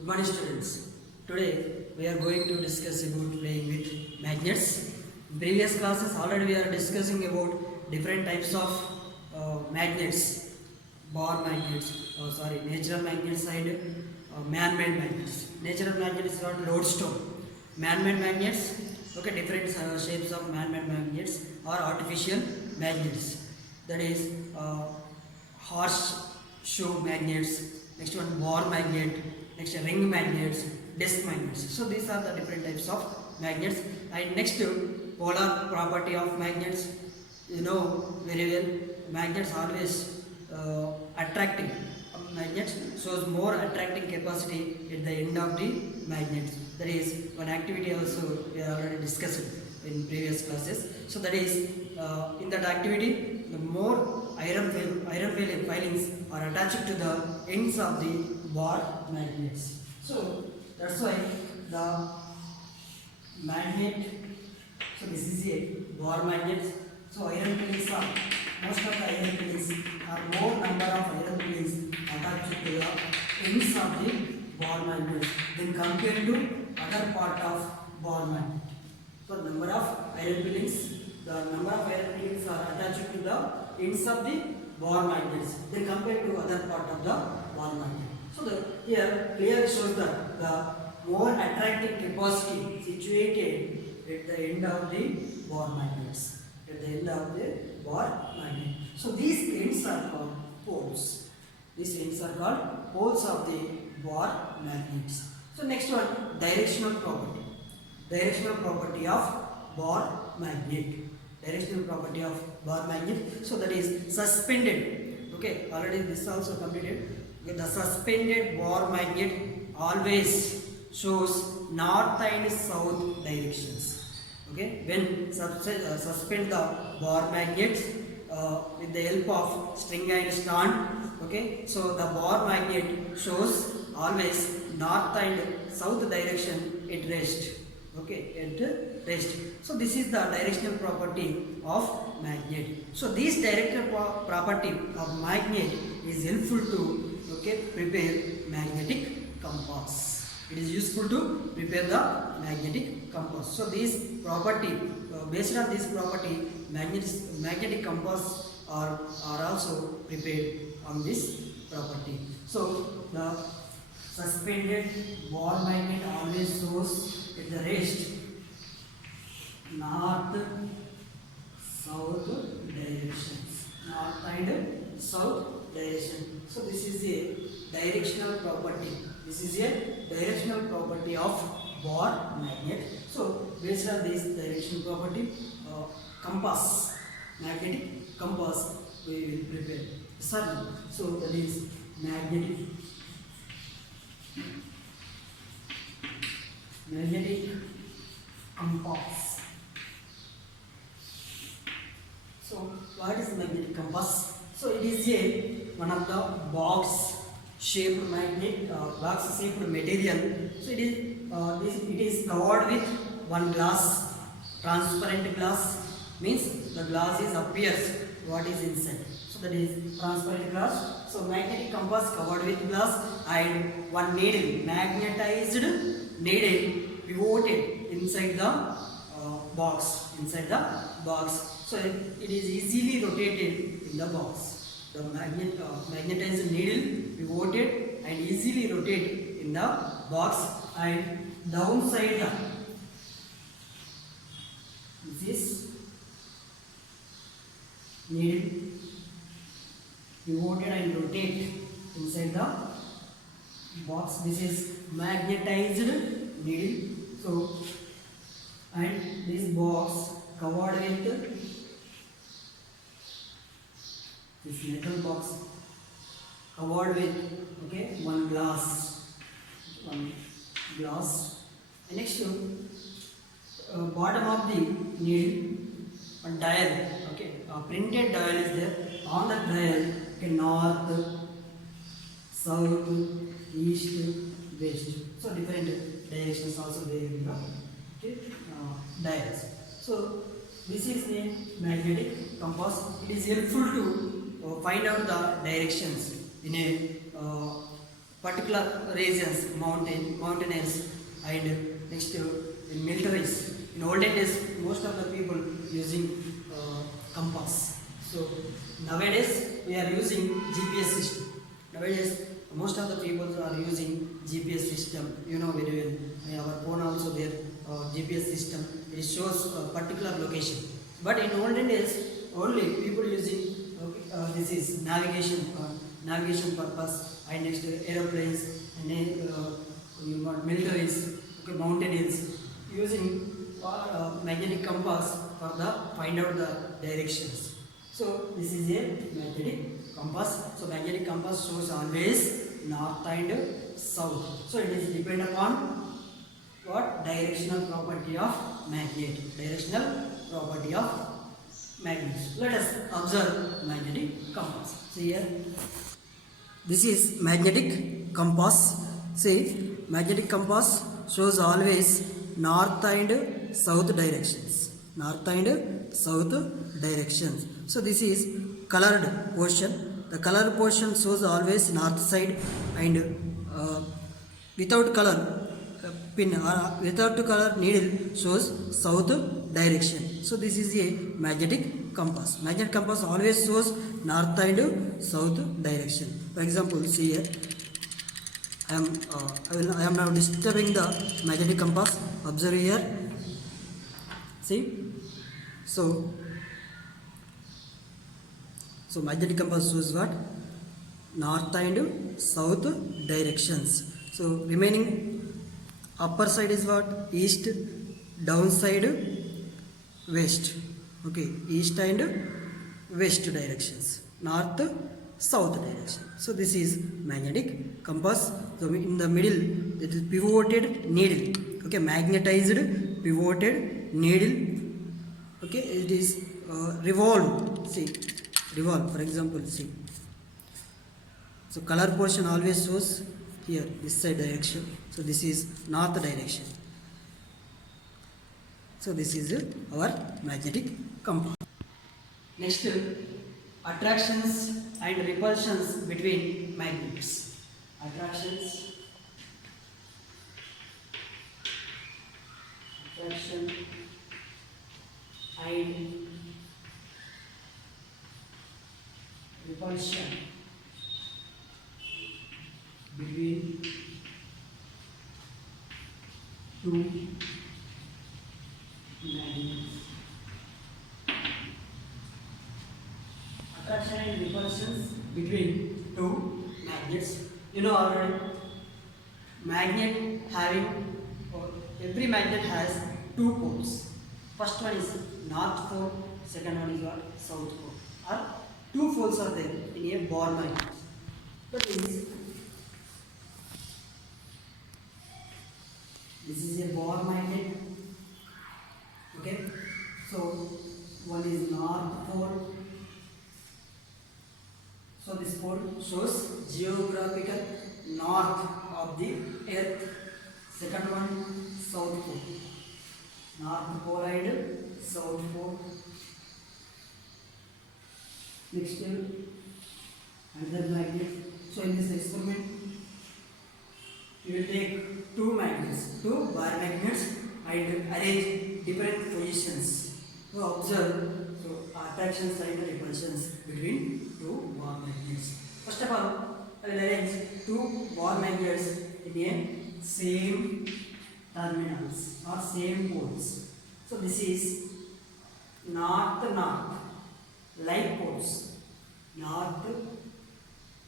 Good morning students. Today we are going to discuss about playing with magnets. In previous classes already we are discussing about different types of magnets, bar magnets, natural magnets and man-made magnets. Natural magnets is not lodestone. Man-made magnets, okay, different shapes of man-made magnets or artificial magnets. That is horseshoe magnets, next one bar magnet, next ring magnets, disc magnets. So these are the different types of magnets. And next polar property of magnets. You know very well, magnets always attracting. Magnets shows more attracting capacity at the end of the magnets. That is one activity also we already discussed in previous classes. So that is in that activity, the more iron filings are attached to the ends of the bar magnets. So that's why the magnet. So this is a bar magnets. So iron filings are most of the iron filings are more number of iron filings attached to the ends of the bar magnet than compared to other part of bar magnet. So number of iron filings, the number of iron filings are attached to the ends of the bar magnets than compared to other part of the bar magnet. So here clearly shows that the more attractive capacity situated at the end of the bar magnets. At the end of the bar magnet. So these ends are called poles. These ends are called poles of the bar magnets. So next one, directional property. Directional property of bar magnet. Directional property of bar magnet. So that is suspended. Okay, already this also completed. Okay, the suspended bar magnet always shows north and south directions. Okay, when suspend the bar magnets with the help of string and strand. Okay, so the bar magnet shows always north and south direction at rest. Okay, at rest. So this is the directional property of magnet. So this directional property of magnet is helpful to prepare magnetic compass. It is useful to prepare the magnetic compass. So this property, based on this property, magnetic compass are also prepared on this property. So the suspended bar magnet always shows at the rest north, south directions. North and south direction. So this is a directional property. This is a directional property of bar magnet. So based on this directional property, compass, magnetic compass, we will prepare. So that is magnetic compass. So what is magnetic compass? So it is one of the box shaped magnet, box shaped material. So it is covered with one glass, transparent glass, means the glass is appears what is inside. So that is transparent glass. So magnetic compass covered with glass and one needle, magnetized needle pivoted inside the box. So it is easily rotated in the box. The magnetized needle pivoted and easily rotated in the box, and downside this needle pivoted and rotate inside the box. This is magnetized needle. So and this box covered with this metal box covered with one glass, and next to bottom of the needle one dial. A printed dial is there. On the dial, north, south, east, west. So different directions also there in the dials. So this is the magnetic compass. It is helpful to find out the directions in a particular regions, mountainous, and next in militaries. In olden days, most of the people using compass. So nowadays we are using GPS system. Nowadays most of the people are using GPS system. You know very well. Our phone also there GPS system. It shows a particular location. But in olden days, only people using this is navigation purpose, and next aeroplanes, and then you got militaries, okay, mountaineers using magnetic compass for the find out the directions. So this is a magnetic compass. So magnetic compass shows always north and south. So it is depend upon what directional property of magnet. Directional property of magnets. Let us observe magnetic compass. See here. This is magnetic compass. See, magnetic compass shows always north and south directions. North and south directions. So this is colored portion. The colored portion shows always north side, and without color pin or without color needle shows south direction. So this is a magnetic compass. Magnetic compass always shows north and south direction. For example, see here. I am now disturbing the magnetic compass. Observe here. See. So magnetic compass shows what? North and south directions. So remaining upper side is what? East, down side west. Okay, east and west directions. North, south direction. So this is magnetic compass. So in the middle it is pivoted needle. Okay, magnetized pivoted needle. Okay, it is revolved. See, revolve. For example, see. So color portion always shows here this side direction. So this is north direction. So this is our magnetic compass. Next, attractions and repulsions between magnets. Attraction and repulsion between two magnets. Attraction and repulsions between two magnets. You know already, magnet having, or every magnet has two poles. First one is north pole, second one is what? South pole. Or two poles are there in a ball magnet. But this is a ball magnet. Okay, so one is north pole. So this pole shows geographical north of the earth. Second one, south pole. North pole and south pole. Next, another magnet. So in this experiment, we will take two magnets, two bar magnets, and arrange different positions to observe attractions and repulsions between two bar magnets. First of all, I will arrange two bar magnets in a same terminals or same poles. So this is north, like poles. North,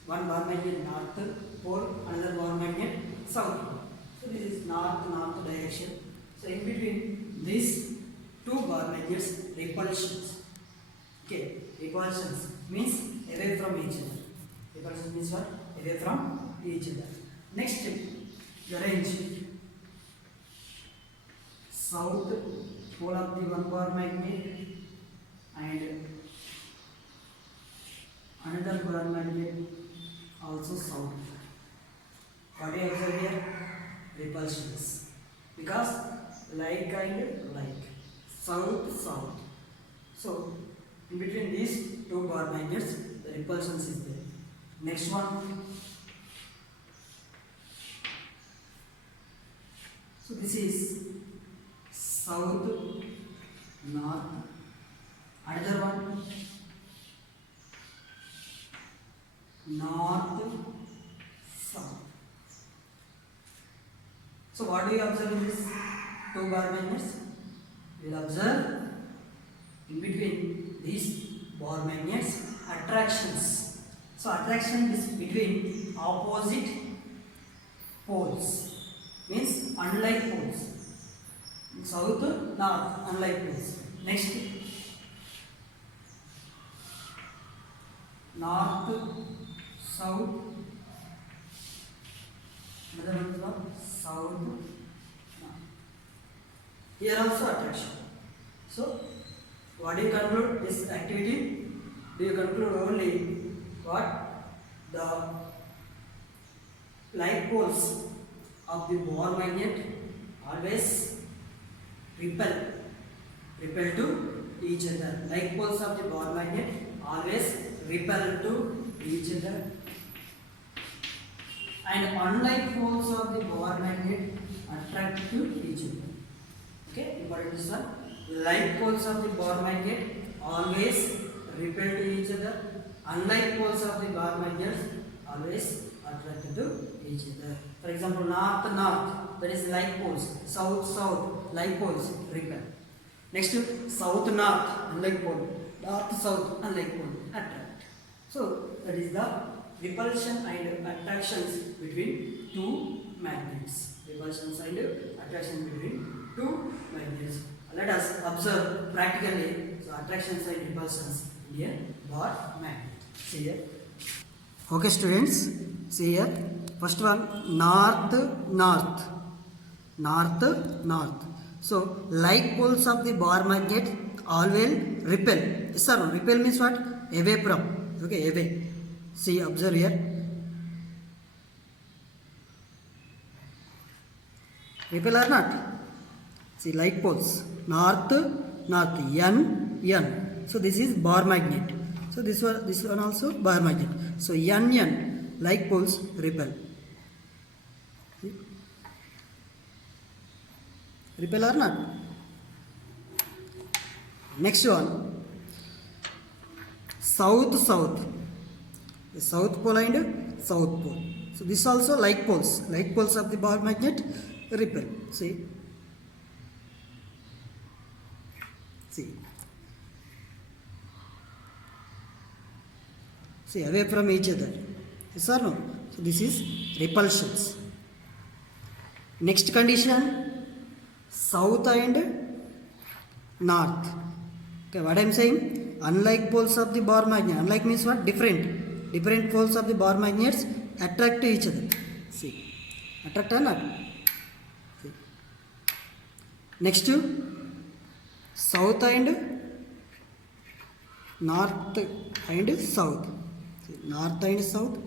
one bar magnet north pole, another bar magnet south pole. So this is north direction. So in between these two bar magnets, repulsions. Okay, repulsions means away from each other. Repulsions means what? Away from each other. Next, you arrange south pole of the one bar magnet and another bar magnet also south. What do you observe here? Repulsions. Because like and like. South. So in between these two bar magnets, the repulsions is there. Next one, this is south, north. Another one, north, south. So what do you observe in this two bar magnets? You will observe in between these bar magnets attractions. So attraction is between opposite poles, means unlike poles. South, north, unlike poles. Next, north, south. Another one is what? South, north. Here also attraction. So, what do you conclude this activity? Do you conclude only what? The like poles of the bar magnet always repel to each other. Like poles of the bar magnet always repel to each other. And unlike poles of the bar magnet attract to each other. Okay, important this one. Like poles of the bar magnet always repel to each other. Unlike poles of the bar magnets always attract to each other. For example, north, north, that is like poles. South, south, like poles, repel. Next, south, north, unlike pole. North, south, unlike pole, attract. So, that is the repulsion and attractions between two magnets. Repulsions and attraction between two magnets. Let us observe practically so attractions and repulsions in a bar magnet. See here. Okay, students. See here. First one, north, north. North, north. So, like poles of the bar magnet always repel. Yes or no? Repel means what? Away from. Okay, away. See, observe here. Repel or not? See, like poles. North, north. N, N. So, this is bar magnet. So, this one also bar magnet. So, N, N. Like poles repel. See? Repel or not? Next one. South, south. The south pole and south pole. So this also like poles of the bar magnet repel. See, away from each other. Yes or no? So this is repulsions. Next condition, south and north. Okay, what I am saying? Unlike poles of the bar magnet. Unlike means what? Different poles of the bar magnets attract to each other. See, attract or not? See. Next, south and north and south. See, north and south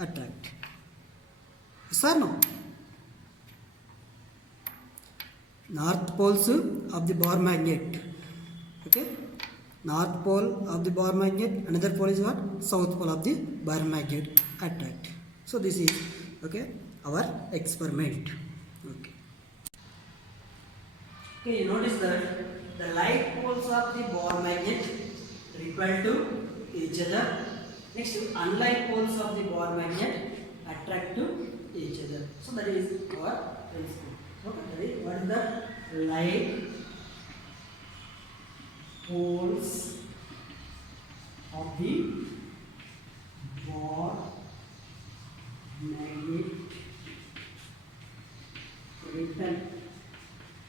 attract. Yes or no? North poles of the bar magnet. Okay. North pole of the bar magnet, another pole is what? South pole of the bar magnet attract. So this is okay our experiment. Okay. Okay, you notice that the like poles of the bar magnet repel to each other. Next, unlike poles of the bar magnet attract to each other. So that is our principle. Okay, that is what is the like poles of the bar magnet repel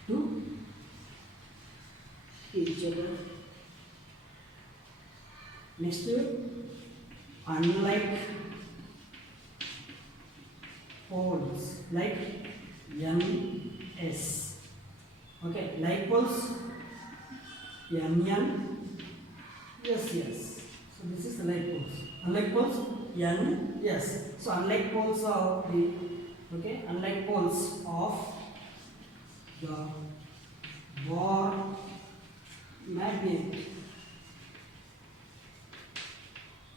to each other. Next, unlike poles like NS. Okay, like poles NN, yes. So this is the like poles. Unlike poles N, yes. So unlike poles of the unlike poles of the bar magnet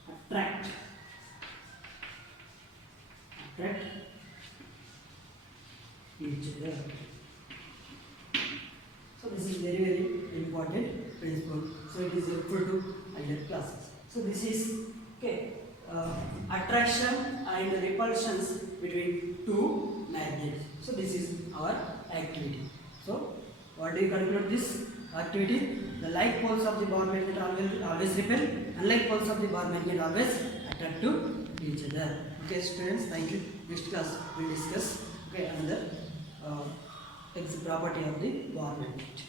attract each other. So this is very very important principle. So it is helpful to higher classes. So this is okay. Attraction and repulsions between two magnets. So this is our activity. So what do you conclude this activity? The like poles of the bar magnet always repel, unlike poles of the bar magnet always attract to each other. Okay, students, thank you. Next class we will discuss another property of the bar magnet.